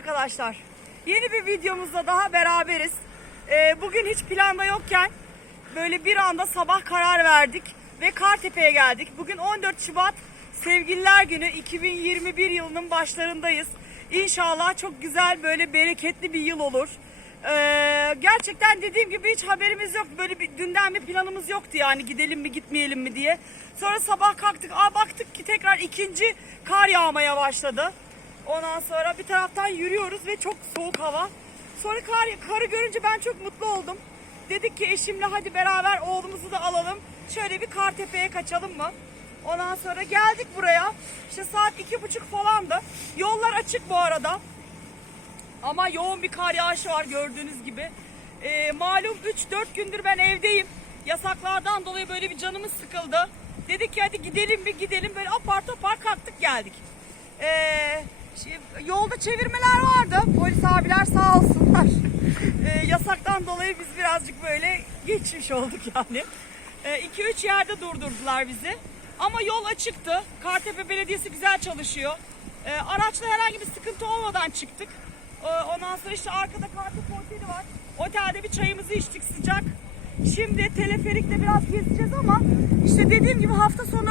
arkadaşlar. Yeni bir videomuzda daha beraberiz. Ee, bugün hiç planda yokken böyle bir anda sabah karar verdik ve Kartepe'ye geldik. Bugün 14 Şubat Sevgililer Günü 2021 yılının başlarındayız. İnşallah çok güzel böyle bereketli bir yıl olur. Ee, gerçekten dediğim gibi hiç haberimiz yok. Böyle bir dünden bir planımız yoktu yani gidelim mi gitmeyelim mi diye. Sonra sabah kalktık. Aa baktık ki tekrar ikinci kar yağmaya başladı. Ondan sonra bir taraftan yürüyoruz ve çok soğuk hava. Sonra kar, karı görünce ben çok mutlu oldum. Dedik ki eşimle hadi beraber oğlumuzu da alalım. Şöyle bir Kartepe'ye kaçalım mı? Ondan sonra geldik buraya. İşte saat iki buçuk falandı. Yollar açık bu arada. Ama yoğun bir kar yağışı var gördüğünüz gibi. Ee, malum 3-4 gündür ben evdeyim. Yasaklardan dolayı böyle bir canımız sıkıldı. Dedik ki hadi gidelim bir gidelim. Böyle apar topar kalktık geldik. Ee, yolda çevirmeler vardı. Polis abiler sağ olsunlar. Ee, yasaktan dolayı biz birazcık böyle geçmiş olduk yani. 2-3 yerde durdurdular bizi. Ama yol açıktı. Kartepe Belediyesi güzel çalışıyor. Ee, araçla herhangi bir sıkıntı olmadan çıktık. Ee, ondan sonra işte arkada Kartepe Oteli var. Otelde bir çayımızı içtik sıcak. Şimdi teleferikte biraz gezeceğiz ama işte dediğim gibi hafta sonu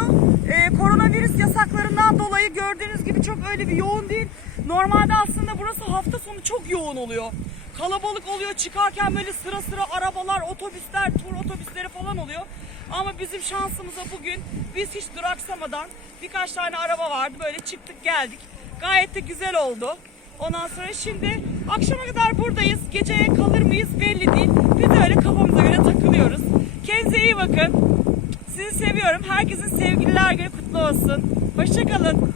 e, koronavirüs yasaklarından dolayı gördüğünüz gibi çok öyle bir yoğun değil. Normalde aslında burası hafta sonu çok yoğun oluyor. Kalabalık oluyor çıkarken böyle sıra sıra arabalar, otobüsler, tur otobüsleri falan oluyor. Ama bizim şansımıza bugün biz hiç duraksamadan birkaç tane araba vardı böyle çıktık geldik. Gayet de güzel oldu. Ondan sonra şimdi akşama kadar buradayız. Geceye kalır mıyız belli değil. Biz öyle kafamıza göre iyi bakın. Sizi seviyorum. Herkesin sevgililer günü kutlu olsun. Hoşçakalın.